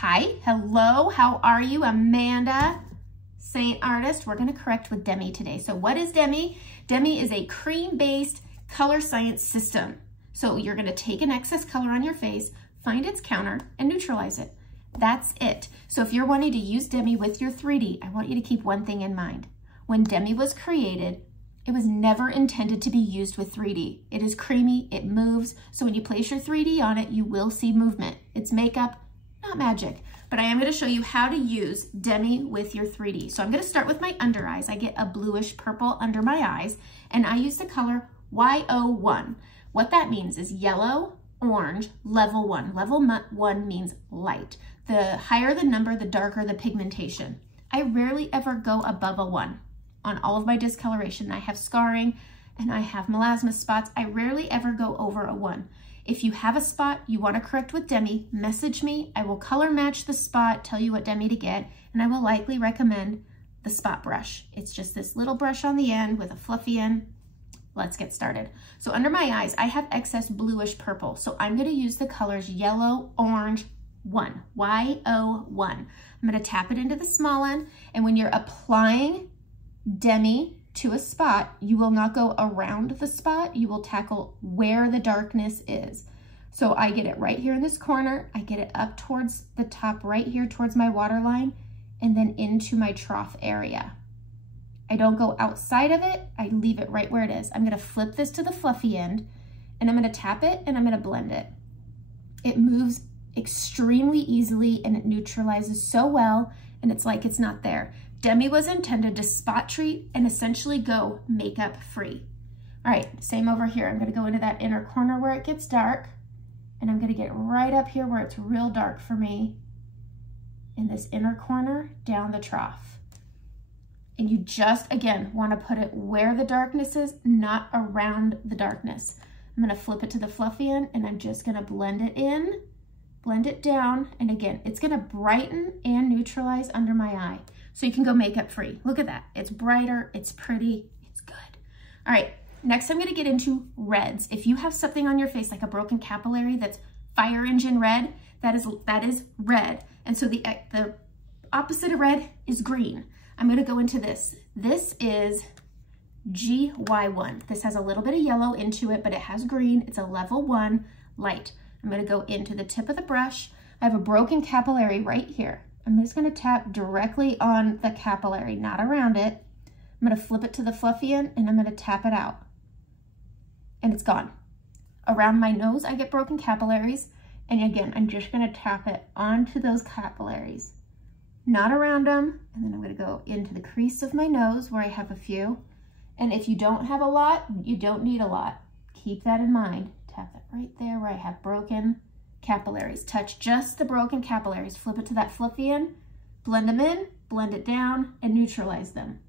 Hi, hello, how are you? Amanda, Seint Artist. We're gonna correct with Demi today. So what is Demi? Demi is a cream-based color science system. So you're gonna take an excess color on your face, find its counter, and neutralize it. That's it. So if you're wanting to use Demi with your 3D, I want you to keep one thing in mind. When Demi was created, it was never intended to be used with 3D. It is creamy, it moves, so when you place your 3D on it, you will see movement. It's makeup, not magic, but I am gonna show you how to use Demi with your 3D. So I'm gonna start with my under eyes. I get a bluish purple under my eyes, and I use the color Y01. What that means is yellow, orange, level 1. Level 1 means light. The higher the number, the darker the pigmentation. I rarely ever go above a 1. On all of my discoloration, I have scarring and I have melasma spots. I rarely ever go over a 1. If you have a spot you want to correct with Demi, message me. I will color match the spot, tell you what Demi to get, and I will likely recommend the spot brush. It's just this little brush on the end with a fluffy end. Let's get started. So under my eyes, I have excess bluish purple. So I'm going to use the colors yellow, orange, 1, Y01. I'm going to tap it into the small end, and when you're applying Demi to a spot, you will not go around the spot. You will tackle where the darkness is. So I get it right here in this corner. I get it up towards the top right here towards my waterline and then into my trough area. I don't go outside of it. I leave it right where it is. I'm going to flip this to the fluffy end and I'm going to tap it and I'm going to blend it. It moves extremely easily and it neutralizes so well, and it's like it's not there. Demi was intended to spot treat and essentially go makeup free. All right, same over here. I'm gonna go into that inner corner where it gets dark, and I'm gonna get right up here where it's real dark for me in this inner corner down the trough. And you just, again, wanna put it where the darkness is, not around the darkness. I'm gonna flip it to the fluffy end and I'm just gonna blend it in, blend it down, and again, it's gonna brighten and neutralize under my eye. So you can go makeup free. Look at that. It's brighter, it's pretty, it's good. All right, next I'm gonna get into reds. If you have something on your face like a broken capillary that's fire engine red, that is red. And so the opposite of red is green. I'm gonna go into this. This is GY1. This has a little bit of yellow into it, but it has green. It's a level 1 light. I'm gonna go into the tip of the brush. I have a broken capillary right here. I'm just gonna tap directly on the capillary, not around it. I'm gonna flip it to the fluffy end and I'm gonna tap it out. And it's gone. Around my nose, I get broken capillaries. And again, I'm just gonna tap it onto those capillaries, not around them. And then I'm gonna go into the crease of my nose where I have a few. And if you don't have a lot, you don't need a lot. Keep that in mind. Tap it right there where I have broken capillaries. Touch just the broken capillaries. Flip it to that fluffy end, blend them in, blend it down, and neutralize them.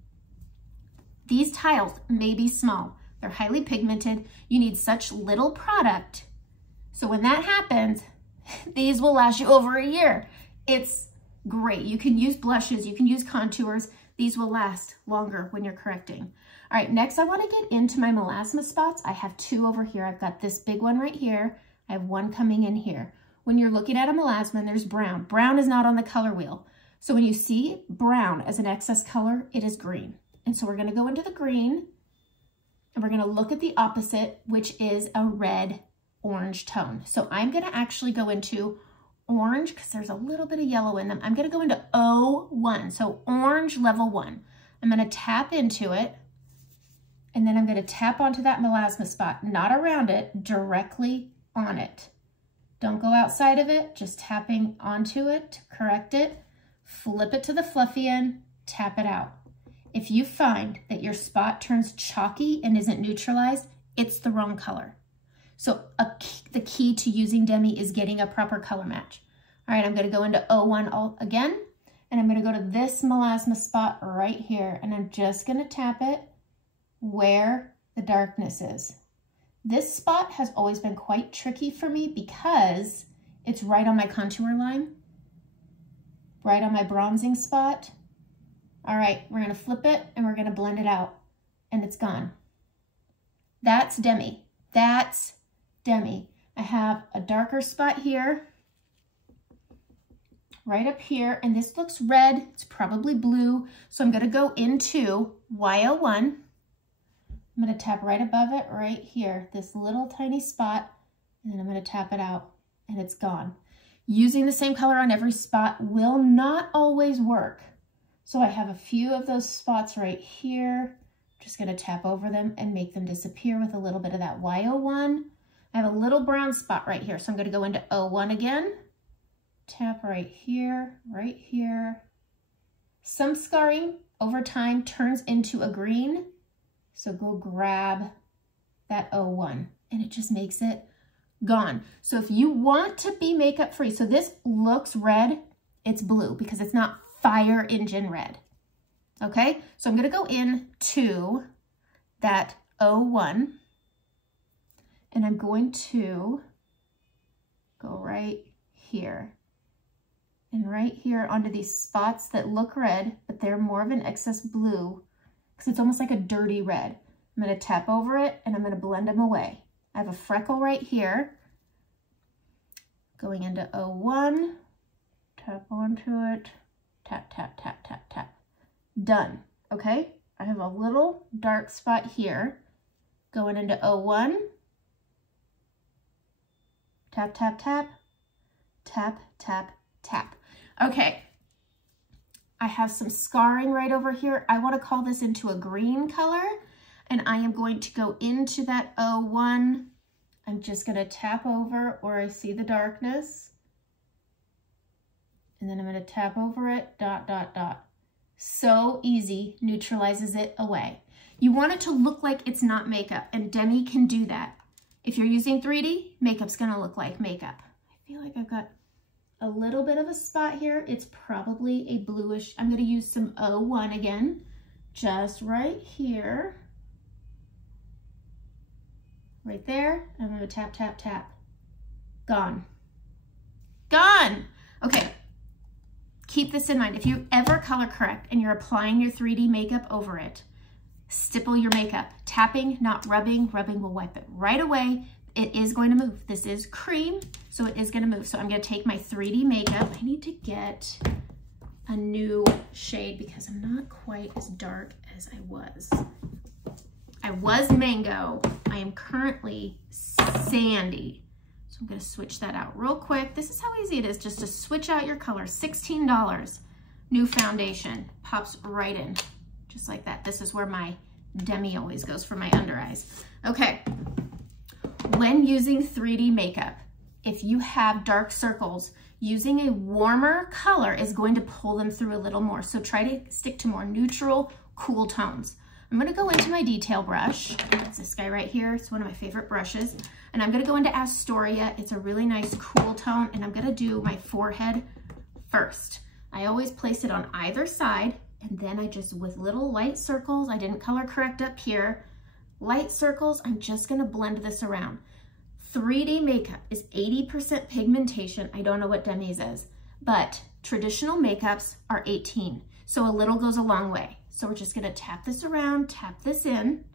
These tiles may be small. They're highly pigmented. You need such little product. So when that happens, these will last you over a year. It's great. You can use blushes, you can use contours. These will last longer when you're correcting. All right, next I want to get into my melasma spots. I have 2 over here. I've got this big one right here. I have 1 coming in here. When you're looking at a melasma, there's brown. Brown is not on the color wheel. So when you see brown as an excess color, it is green. And so we're gonna go into the green and we're gonna look at the opposite, which is a red orange tone. So I'm gonna actually go into orange because there's a little bit of yellow in them. I'm gonna go into 01, so orange level 1. I'm gonna tap into it and then I'm gonna tap onto that melasma spot, not around it, directly on it. Don't go outside of it, just tapping onto it to correct it. Flip it to the fluffy end, tap it out. If you find that your spot turns chalky and isn't neutralized, it's the wrong color. So the key to using Demi is getting a proper color match. All right, I'm gonna go into 01 again, and I'm gonna go to this melasma spot right here, and I'm just gonna tap it where the darkness is. This spot has always been quite tricky for me because it's right on my contour line, right on my bronzing spot. All right, we're gonna flip it and we're gonna blend it out and it's gone. That's Demi. That's Demi. I have a darker spot here right up here, and this looks red, it's probably blue, so I'm gonna go into Y01. I'm gonna tap right above it, right here, this little tiny spot, and then I'm gonna tap it out, and it's gone. Using the same color on every spot will not always work. So I have a few of those spots right here. Just gonna tap over them and make them disappear with a little bit of that Y01. I have a little brown spot right here, so I'm gonna go into 01 again. Tap right here, right here. Some scarring over time turns into a green, so go grab that 01, and it just makes it gone. So if you want to be makeup free, so this looks red, it's blue because it's not fire engine red. Okay, so I'm gonna go into that 01, and I'm going to go right here and right here onto these spots that look red, but they're more of an excess blue because it's almost like a dirty red. I'm gonna tap over it and I'm gonna blend them away. I have a freckle right here. Going into 01, tap onto it, tap, tap, tap, tap, tap. Done, okay? I have a little dark spot here. Going into 01, tap, tap, tap, tap, tap, tap. Okay, I have some scarring right over here. I want to call this into a green color, and I am going to go into that 01. I'm just going to tap over where I see the darkness, and then I'm going to tap over it, dot, dot, dot. So easy, neutralizes it away. You want it to look like it's not makeup, and Demi can do that. If you're using 3D, makeup's gonna look like makeup. I feel like I've got a little bit of a spot here. It's probably a bluish. I'm gonna use some 01 again, just right here. Right there, I'm gonna tap, tap, tap. Gone. Gone! Okay. Keep this in mind. If you ever color correct and you're applying your 3D makeup over it, stipple your makeup. Tapping, not rubbing. Rubbing will wipe it right away. It is going to move. This is cream, so it is going to move. So I'm going to take my 3D makeup. I need to get a new shade because I'm not quite as dark as I was. I was mango. I am currently sandy. I'm gonna switch that out real quick. This is how easy it is just to switch out your color. $16. New foundation pops right in, just like that. This is where my Demi always goes for my under eyes. Okay, when using 3D makeup, if you have dark circles, using a warmer color is going to pull them through a little more. So try to stick to more neutral, cool tones. I'm gonna go into my detail brush. It's this guy right here. It's one of my favorite brushes. And I'm gonna go into Astoria. It's a really nice cool tone, and I'm gonna do my forehead first. I always place it on either side, and then I just, with little light circles, I didn't color correct up here, light circles, I'm just gonna blend this around. 3D makeup is 80% pigmentation. I don't know what Demi's is, but traditional makeups are 18. So a little goes a long way. So we're just gonna tap this around, tap this in,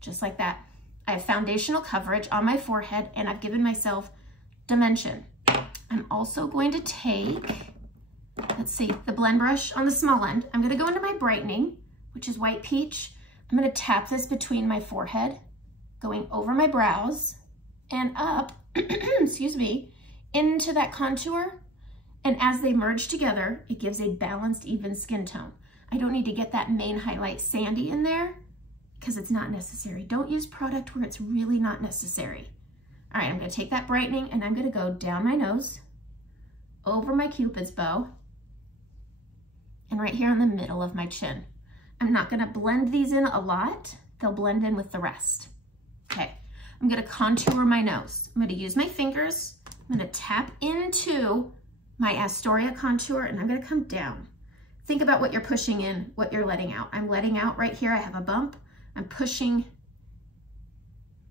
just like that. I have foundational coverage on my forehead, and I've given myself dimension. I'm also going to take, let's see, the blend brush on the small end. I'm gonna go into my brightening, which is white peach. I'm gonna tap this between my forehead, going over my brows and up, excuse me, into that contour. And as they merge together, it gives a balanced, even skin tone. I don't need to get that main highlight sandy in there because it's not necessary. Don't use product where it's really not necessary. All right, I'm gonna take that brightening and I'm gonna go down my nose, over my Cupid's bow, and right here in the middle of my chin. I'm not gonna blend these in a lot. They'll blend in with the rest. Okay, I'm gonna contour my nose. I'm gonna use my fingers. I'm gonna tap into my Astoria contour, and I'm gonna come down. Think about what you're pushing in, what you're letting out. I'm letting out right here. I have a bump. I'm pushing,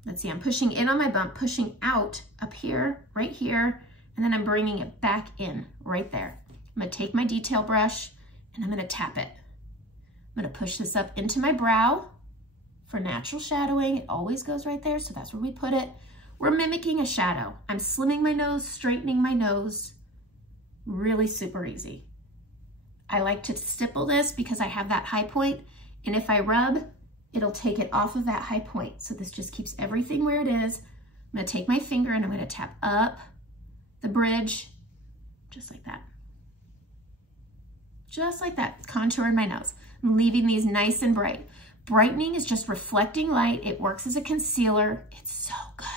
let's see, I'm pushing in on my bump, pushing out up here, right here, and then I'm bringing it back in right there. I'm gonna take my detail brush and I'm gonna tap it. I'm gonna push this up into my brow for natural shadowing. It always goes right there, so that's where we put it. We're mimicking a shadow. I'm slimming my nose, straightening my nose, Really super easy. I like to stipple this because I have that high point, and if I rub, it'll take it off of that high point. So this just keeps everything where it is. I'm gonna take my finger and I'm gonna tap up the bridge, just like that. Just like that, contour in my nose. I'm leaving these nice and bright. Brightening is just reflecting light. It works as a concealer. It's so good.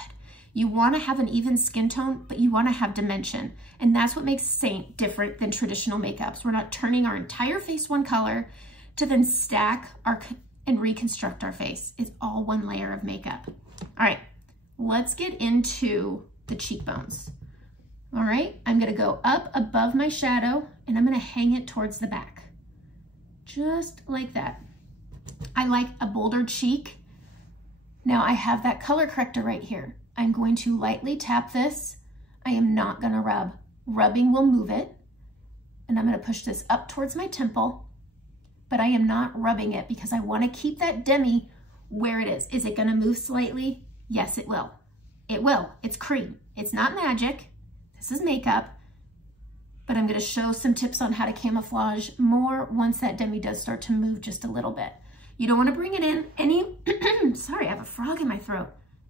You wanna have an even skin tone, but you wanna have dimension. And that's what makes Seint different than traditional makeups. We're not turning our entire face one color to then stack and reconstruct our face. It's all one layer of makeup. All right, let's get into the cheekbones. All right, I'm gonna go up above my shadow and I'm gonna hang it towards the back. Just like that. I like a bolder cheek. Now I have that color corrector right here. I'm going to lightly tap this. I am not gonna rub. Rubbing will move it. And I'm gonna push this up towards my temple, but I am not rubbing it because I wanna keep that Demi where it is. Is it gonna move slightly? Yes, it will. It will, it's cream. It's not magic. This is makeup, but I'm gonna show some tips on how to camouflage more once that Demi does start to move just a little bit. You don't wanna bring it in any, sorry, I have a frog in my throat,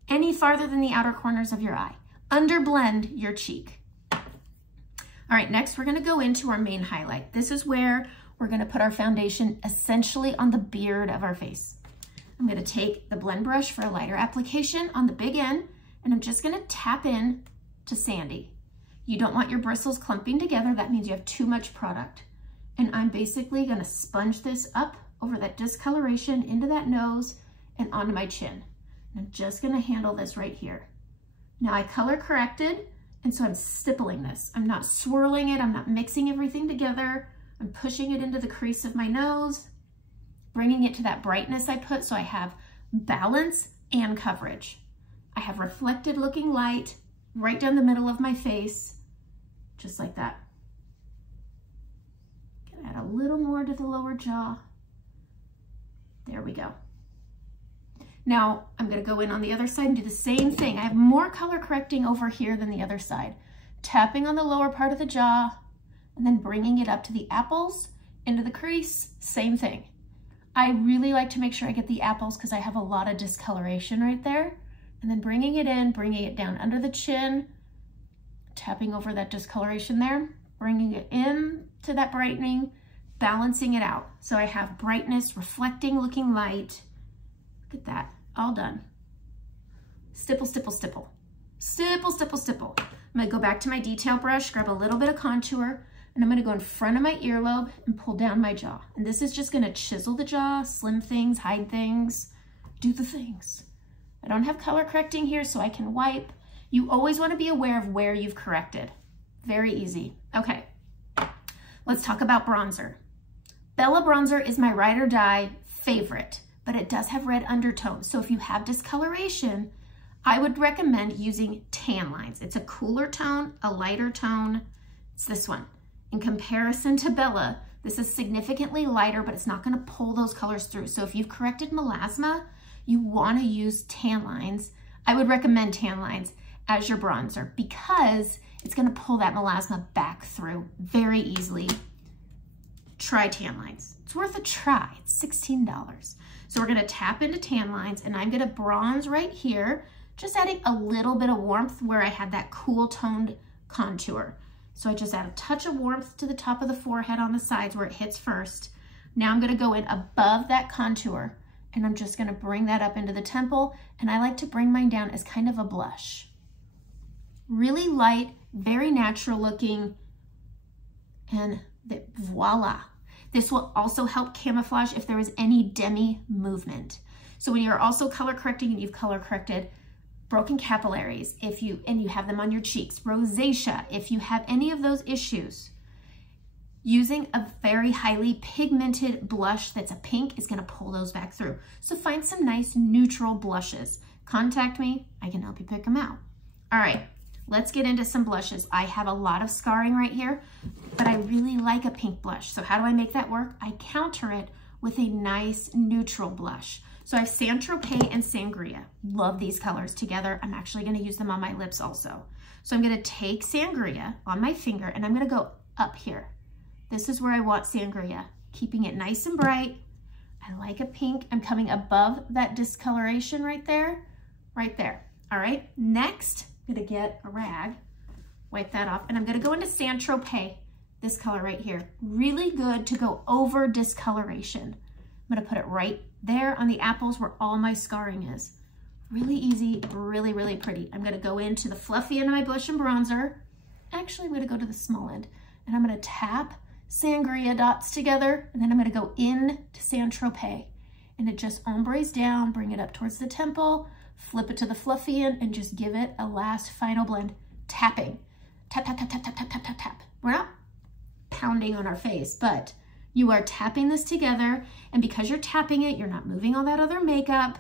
any farther than the outer corners of your eye. Underblend your cheek. All right, next we're gonna go into our main highlight. This is where we're gonna put our foundation essentially on the beard of our face. I'm gonna take the blend brush for a lighter application on the big end, and I'm just gonna tap in to Sandy. You don't want your bristles clumping together. That means you have too much product. And I'm basically gonna sponge this up over that discoloration into that nose and onto my chin. And I'm just gonna handle this right here. Now I color corrected, and so I'm stippling this. I'm not swirling it, I'm not mixing everything together. I'm pushing it into the crease of my nose, bringing it to that brightness I put so I have balance and coverage. I have reflected looking light right down the middle of my face, just like that. Gonna add a little more to the lower jaw. There we go. Now I'm gonna go in on the other side and do the same thing. I have more color correcting over here than the other side. Tapping on the lower part of the jaw and then bringing it up to the apples, into the crease, same thing. I really like to make sure I get the apples because I have a lot of discoloration right there. And then bringing it in, bringing it down under the chin, tapping over that discoloration there, bringing it in to that brightening, balancing it out. So I have brightness, reflecting, looking light. Look at that, all done. Stipple, stipple, stipple. Stipple, stipple, stipple. I'm gonna go back to my detail brush, grab a little bit of contour, and I'm gonna go in front of my earlobe and pull down my jaw. And this is just gonna chisel the jaw, slim things, hide things, do the things. I don't have color correcting here, so I can wipe. You always wanna be aware of where you've corrected. Very easy. Okay, let's talk about bronzer. Bella bronzer is my ride or die favorite, but it does have red undertones. So if you have discoloration, I would recommend using tan lines. It's a cooler tone, a lighter tone. It's this one. In comparison to Bella, this is significantly lighter, but it's not gonna pull those colors through. So if you've corrected melasma, you wanna use tan lines. I would recommend tan lines as your bronzer because it's gonna pull that melasma back through very easily. Try tan lines. It's worth a try, it's $16. So we're gonna tap into tan lines and I'm gonna bronze right here, just adding a little bit of warmth where I had that cool toned contour. So I just add a touch of warmth to the top of the forehead on the sides where it hits first. Now I'm gonna go in above that contour and I'm just gonna bring that up into the temple, and I like to bring mine down as kind of a blush. Really light, very natural looking, and voila. This will also help camouflage if there is any Demi movement. So when you're also color correcting and you've color corrected broken capillaries, and you have them on your cheeks, rosacea, if you have any of those issues, using a very highly pigmented blush that's a pink is gonna pull those back through. So find some nice neutral blushes. Contact me, I can help you pick them out. All right, let's get into some blushes. I have a lot of scarring right here, but I really like a pink blush. So how do I make that work? I counter it with a nice neutral blush. So I have Saint Tropez and Sangria. Love these colors together. I'm actually gonna use them on my lips also. So I'm gonna take Sangria on my finger and I'm gonna go up here. This is where I want sangria, keeping it nice and bright. I like a pink. I'm coming above that discoloration right there, right there. All right, next, I'm gonna get a rag, wipe that off, and I'm gonna go into Saint Tropez, this color right here. Really good to go over discoloration. I'm gonna put it right there on the apples where all my scarring is. Really easy, really, really pretty. I'm gonna go into the fluffy end of my blush and bronzer. Actually, I'm gonna go to the small end, and I'm gonna tap sangria dots together, and then I'm gonna go in to Saint Tropez, and it just ombres down, bring it up towards the temple, flip it to the fluffy end, and just give it a last final blend. Tapping, tap, tap, tap, tap, tap, tap, tap, tap, tap. We're not pounding on our face, but you are tapping this together, and because you're tapping it, you're not moving all that other makeup.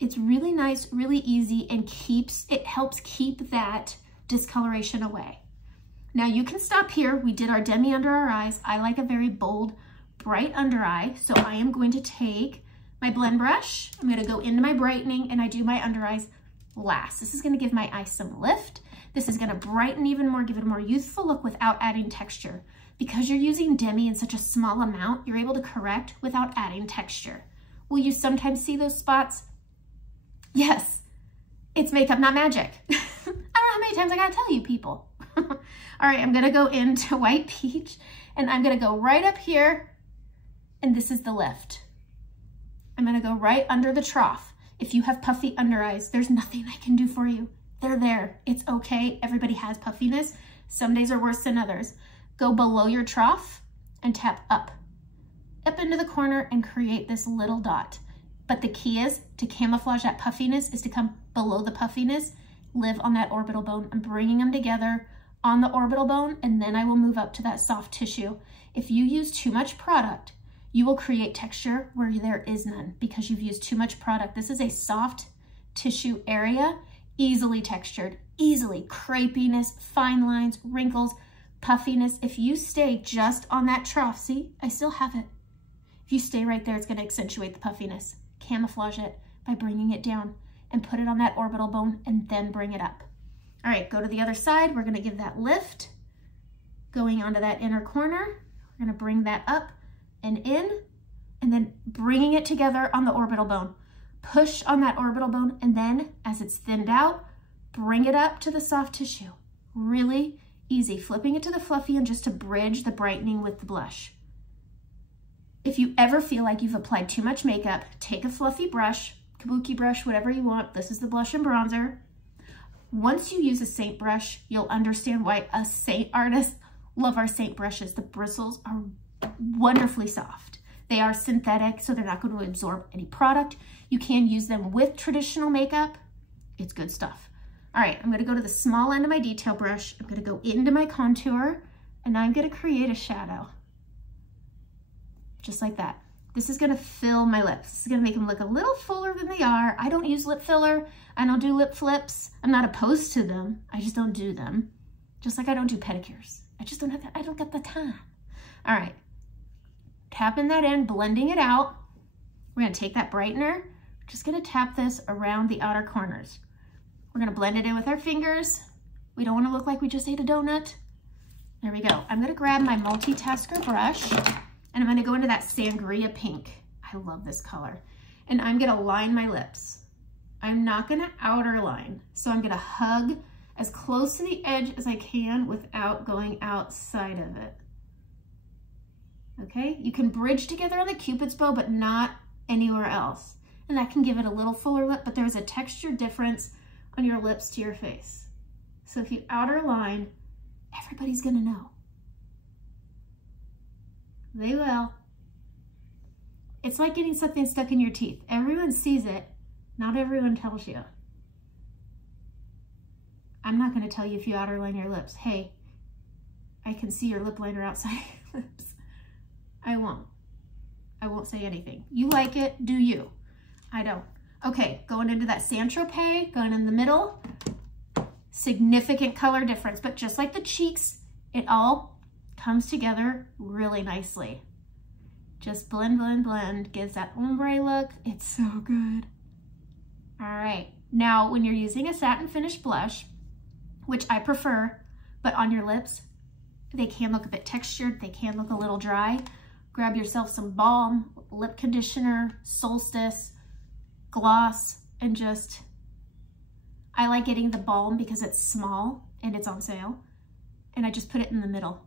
It's really nice, really easy, and it helps keep that discoloration away. Now you can stop here. We did our Demi under our eyes. I like a very bold, bright under eye, so I am going to take my blend brush. I'm gonna go into my brightening, and I do my under eyes last. This is gonna give my eyes some lift. This is gonna brighten even more, give it a more youthful look without adding texture. Because you're using Demi in such a small amount, you're able to correct without adding texture. Will you sometimes see those spots? Yes, it's makeup, not magic. I don't know how many times I gotta tell you people. All right, I'm gonna go into White Peach, and I'm gonna go right up here, and this is the lift. I'm gonna go right under the trough. If you have puffy under eyes, there's nothing I can do for you. They're there, it's okay. Everybody has puffiness. Some days are worse than others. Go below your trough and tap up into the corner and create this little dot. But the key is to camouflage that puffiness is to come below the puffiness, live on that orbital bone. I'm bringing them together on the orbital bone, and then I will move up to that soft tissue. If you use too much product, you will create texture where there is none because you've used too much product. This is a soft tissue area, easily textured, easily crepiness, fine lines, wrinkles, puffiness. If you stay just on that trough, see, I still have it. If you stay right there, it's gonna accentuate the puffiness. Camouflage it by bringing it down and put it on that orbital bone and then bring it up. All right, go to the other side. We're gonna give that lift, going onto that inner corner. We're gonna bring that up and in, and then bringing it together on the orbital bone. Push on that orbital bone, and then as it's thinned out, bring it up to the soft tissue. Really easy, flipping it to the fluffy and just to bridge the brightening with the blush. If you ever feel like you've applied too much makeup, take a fluffy brush, kabuki brush, whatever you want. This is the blush and bronzer. Once you use a Seint brush, you'll understand why us Seint artists love our Seint brushes. The bristles are wonderfully soft. They are synthetic, so they're not going to absorb any product. You can use them with traditional makeup. It's good stuff. All right, I'm gonna go to the small end of my detail brush. I'm gonna go into my contour, and I'm gonna create a shadow. Just like that. This is gonna fill my lips. This is gonna make them look a little fuller than they are. I don't use lip filler. I don't do lip flips. I'm not opposed to them. I just don't do them. Just like I don't do pedicures. I just don't have that. I don't get the time. All right. Tapping that in, blending it out. We're gonna take that brightener. We're just gonna tap this around the outer corners. We're gonna blend it in with our fingers. We don't wanna look like we just ate a donut. There we go. I'm gonna grab my multitasker brush, and I'm gonna go into that sangria pink. I love this color. And I'm gonna line my lips. I'm not gonna outer line. So I'm gonna hug as close to the edge as I can without going outside of it. Okay, you can bridge together on the Cupid's bow, but not anywhere else. And that can give it a little fuller lip, but there's a texture difference on your lips to your face. So if you outer line, everybody's gonna know. They will. It's like getting something stuck in your teeth. Everyone sees it, not everyone tells you. I'm not gonna tell you if you outer line your lips. Hey, I can see your lip liner outside your lips. I won't. I won't say anything. You like it, do you? I don't. Okay, going into that Saint Tropez, going in the middle. Significant color difference, but just like the cheeks, it all comes together really nicely. Just blend, blend, blend, gives that ombre look. It's so good. All right, now when you're using a satin finish blush, which I prefer, but on your lips, They can look a bit textured. They can look a little dry. Grab yourself some balm, lip conditioner, Solstice, gloss, and just, I like getting the balm because it's small and it's on sale. And I just put it in the middle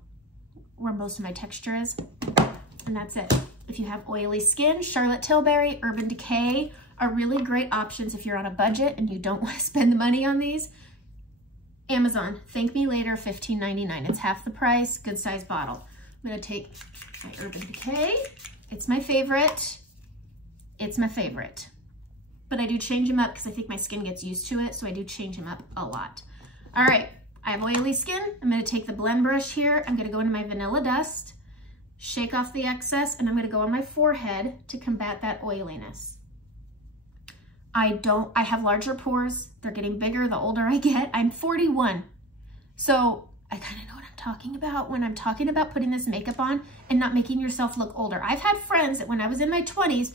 where most of my texture is. And that's it. If you have oily skin, Charlotte Tilbury, Urban Decay are really great options if you're on a budget and you don't want to spend the money on these. Amazon, thank me later, $15.99. It's half the price, good size bottle. I'm gonna take my Urban Decay. It's my favorite. It's my favorite. But I do change them up because I think my skin gets used to it, so I do change them up a lot. All right, I have oily skin. I'm gonna take the blend brush here. I'm gonna go into my Vanilla Dust, shake off the excess, and I'm gonna go on my forehead to combat that oiliness. I have larger pores. They're getting bigger the older I get. I'm 41. So I kind of know what I'm talking about when I'm talking about putting this makeup on and not making yourself look older. I've had friends that when I was in my 20s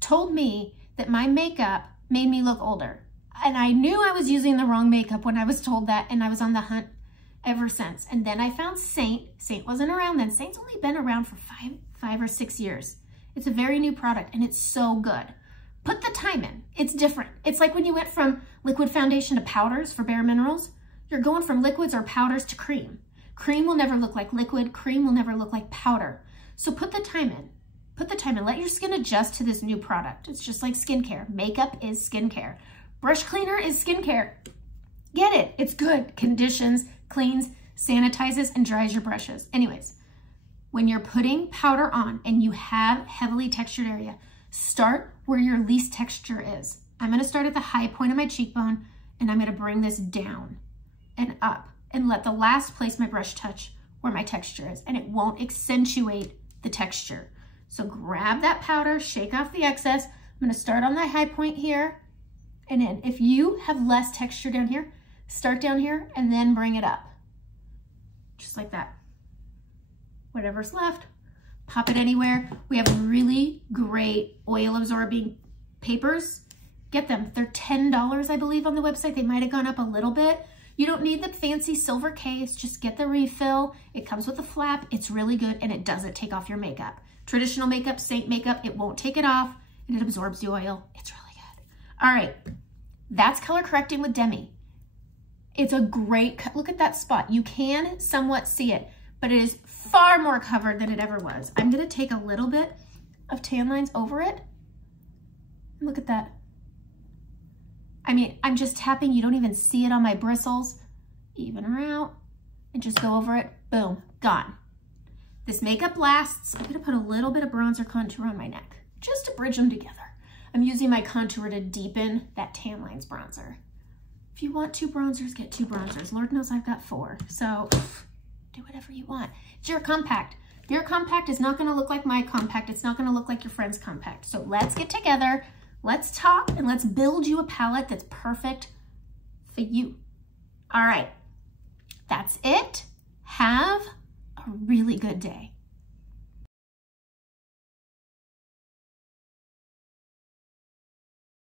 told me that my makeup made me look older. And I knew I was using the wrong makeup when I was told that, and I was on the hunt ever since. And then I found Seint. Seint wasn't around then. Seint's only been around for five or 6 years. It's a very new product and it's so good. Put the time in. It's different. It's like when you went from liquid foundation to powders for Bare Minerals. You're going from liquids or powders to cream. Cream will never look like liquid. Cream will never look like powder. So put the time in. Put the time in. Let your skin adjust to this new product. It's just like skincare. Makeup is skincare. Brush cleaner is skincare. Get it. It's good. Conditions, cleans, sanitizes, and dries your brushes. Anyways, when you're putting powder on and you have heavily textured area, start where your least texture is. I'm gonna start at the high point of my cheekbone and I'm gonna bring this down and up and let the last place my brush touch where my texture is, and it won't accentuate the texture. So grab that powder, shake off the excess. I'm gonna start on the high point here, and then if you have less texture down here, start down here and then bring it up. Just like that. Whatever's left, pop it anywhere. We have really great oil absorbing papers. Get them. They're $10, I believe, on the website. They might have gone up a little bit. You don't need the fancy silver case. Just get the refill. It comes with a flap. It's really good, and it doesn't take off your makeup. Traditional makeup, Seint Makeup, it won't take it off, and it absorbs the oil. It's really good. All right, that's color correcting with Demi. It's a great, look at that spot. You can somewhat see it, but it is far more covered than it ever was. I'm gonna take a little bit of tan lines over it. Look at that. I mean, I'm just tapping, you don't even see it on my bristles. Even her out and just go over it, boom, gone. This makeup lasts. I'm gonna put a little bit of bronzer contour on my neck, just to bridge them together. I'm using my contour to deepen that tan lines bronzer. If you want 2 bronzers, get 2 bronzers. Lord knows I've got 4, so do whatever you want. It's your compact. Your compact is not gonna look like my compact. It's not gonna look like your friend's compact. So let's get together, let's talk, and let's build you a palette that's perfect for you. All right, that's it. Have a really good day.